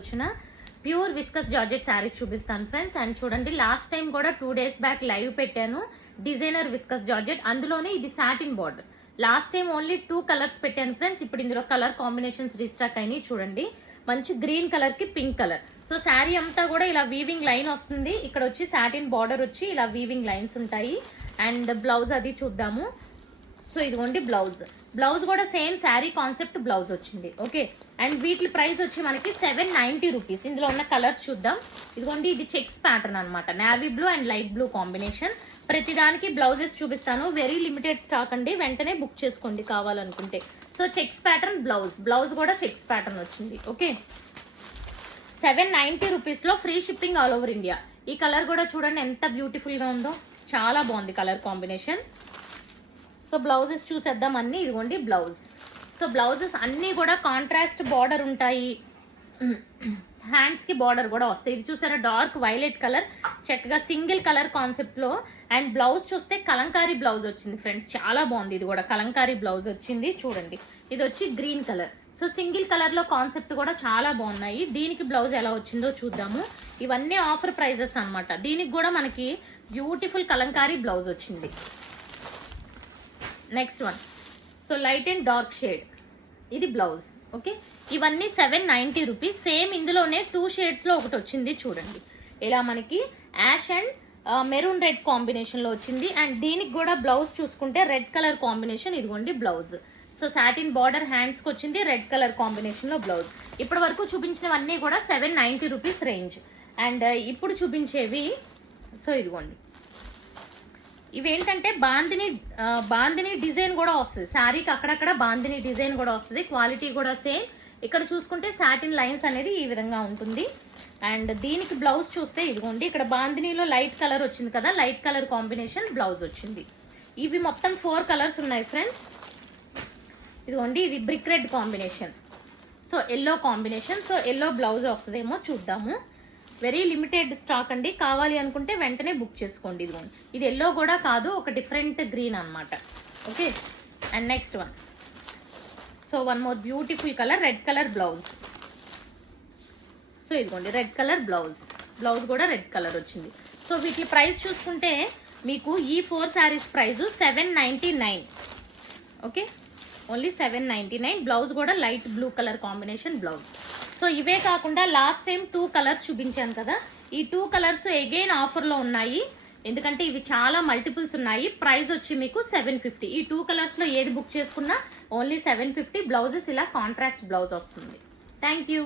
వచ్చిన pure viscous georgette saris చూపిస్తాను friends. And చూడండి, లాస్ట్ టైం కూడా 2 days బ్యాక్ లైవ్ పెట్టాను డిజైనర్ విస్కస్ జార్జెట్, అందులోనే ఇది satin border. Last time only 2 colours పెట్టాను ఫ్రెండ్స్. ఇప్పుడు ఇందులో కలర్ కాంబినేషన్స్ రీస్టాక్ అయినాయి. చూడండి, మంచి గ్రీన్ కలర్ కి పింక్ కలర్. సో శారీ అంతా కూడా ఇలా వీవింగ్ లైన్ వస్తుంది. ఇక్కడ వచ్చి సాటిన్ బార్డర్ వచ్చి ఇలా వీవింగ్ లైన్స్ ఉంటాయి. అండ్ బ్లౌజ్ అది చూద్దాము. సో ఇదిగోండి బ్లౌజ్. బ్లౌజ్ కూడా సేమ్ శారీ కాన్సెప్ట్ బ్లౌజ్ వచ్చింది. ఓకే, అండ్ వీటి ప్రైస్ వచ్చి మనకి 790 రూపీస్. ఇందులో ఉన్న కలర్స్ చూద్దాం. ఇదిగోండి, ఇది చెక్స్ ప్యాటర్న్ అనమాట. Navy blue and light blue combination. ప్రతిదానికి బ్లౌజెస్ చూపిస్తాను. వెరీ లిమిటెడ్ స్టాక్ అండి, వెంటనే బుక్ చేసుకోండి కావాలనుకుంటే. So checks pattern blouse. Blouse కూడా చెక్స్ ప్యాటర్న్ వచ్చింది. ఓకే, 790 రూపీస్ లో free shipping all over India. ఈ కలర్ కూడా చూడండి ఎంత బ్యూటిఫుల్ గా ఉందో, చాలా బాగుంది కలర్ కాంబినేషన్. సో బ్లౌజెస్ చూసేద్దాం అన్ని. ఇదిగోండి బ్లౌజ్. సో బ్లౌజెస్ అన్ని కూడా కాంట్రాస్ట్ బార్డర్ ఉంటాయి. హ్యాండ్స్ కి బార్డర్ కూడా వస్తాయి. ఇది చూసారా, డార్క్ వైలెట్ కలర్, చక్కగా సింగిల్ కలర్ కాన్సెప్ట్ లో. అండ్ బ్లౌజ్ చూస్తే కలంకారీ బ్లౌజ్ వచ్చింది ఫ్రెండ్స్, చాలా బాగుంది. ఇది కూడా కలంకారీ బ్లౌజ్ వచ్చింది. చూడండి, ఇది వచ్చి green colour. So single colour లో కాన్సెప్ట్ కూడా చాలా బాగున్నాయి. దీనికి బ్లౌజ్ ఎలా వచ్చిందో చూద్దాము. ఇవన్నీ ఆఫర్ ప్రైజెస్ అన్నమాట. దీనికి కూడా మనకి బ్యూటిఫుల్ కలంకారీ బ్లౌజ్ వచ్చింది. Next one, so light and dark shade, ఇది బ్లౌజ్. ఓకే, ఇవన్నీ 790 రూపీస్. సేమ్ ఇందులోనే 2 షేడ్స్ లో ఒకటి వచ్చింది. చూడండి, ఇలా మనకి ash and maroon red combination లో వచ్చింది. అండ్ దీనికి కూడా బ్లౌజ్ చూసుకుంటే రెడ్ కలర్ కాంబినేషన్. ఇదిగోండి blouse. So satin border hands కి వచ్చింది, రెడ్ కలర్ కాంబినేషన్ లో బ్లౌజ్. ఇప్పటి వరకు చూపించినవన్నీ కూడా 790 రూపీస్ రేంజ్. అండ్ ఇప్పుడు చూపించేవి, సో ఇదిగోండి, ఇవేంటంటే బాందిని డిజైన్ కూడా వస్తుంది. శారీకి అక్కడక్కడ బాందిని డిజైన్ కూడా వస్తుంది. క్వాలిటీ కూడా సేమ్. ఇక్కడ చూసుకుంటే సాటిన్ లైన్స్ అనేది ఈ విధంగా ఉంటుంది. అండ్ దీనికి బ్లౌజ్ చూస్తే ఇదిగోండి, ఇక్కడ బాందినిలో లైట్ కలర్ వచ్చింది కదా, లైట్ కలర్ కాంబినేషన్ బ్లౌజ్ వచ్చింది. ఇవి మొత్తం 4 కలర్స్ ఉన్నాయి ఫ్రెండ్స్. ఇదిగోండి, ఇది brick red combination, so yellow combination. So yellow blouse వస్తుందేమో చూద్దాము. వెరీ లిమిటెడ్ స్టాక్ అండి, కావాలి అనుకుంటే వెంటనే బుక్ చేసుకోండి. ఇదిగోండి, ఇది ఎల్లో కూడా కాదు, ఒక డిఫరెంట్ గ్రీన్ అనమాట. Okay, and next one, so one more beautiful colour, red colour blouse. So ఇదిగోండి రెడ్ కలర్ బ్లౌజ్. బ్లౌజ్ కూడా రెడ్ కలర్ వచ్చింది. సో వీటి ప్రైస్ చూసుకుంటే మీకు ఈ 4 saris price 799. Okay, only 799. Blouse కూడా light blue colour combination blouse. So ఇవే కాకుండా లాస్ట్ టైం 2 కలర్స్ చూపించాను కదా, ఈ 2 కలర్స్ అగైన్ ఆఫర్ లో ఉన్నాయి. ఎందుకంటే ఇవి చాలా మల్టిపుల్స్ ఉన్నాయి. ప్రైస్ వచ్చి మీకు 750. ఈ 2 కలర్స్ లో ఏది బుక్ చేసుకున్నా ఓన్లీ 750. బ్లౌజెస్ ఇలా కాంట్రాస్ట్ బ్లౌజ్ వస్తుంది. Thank you.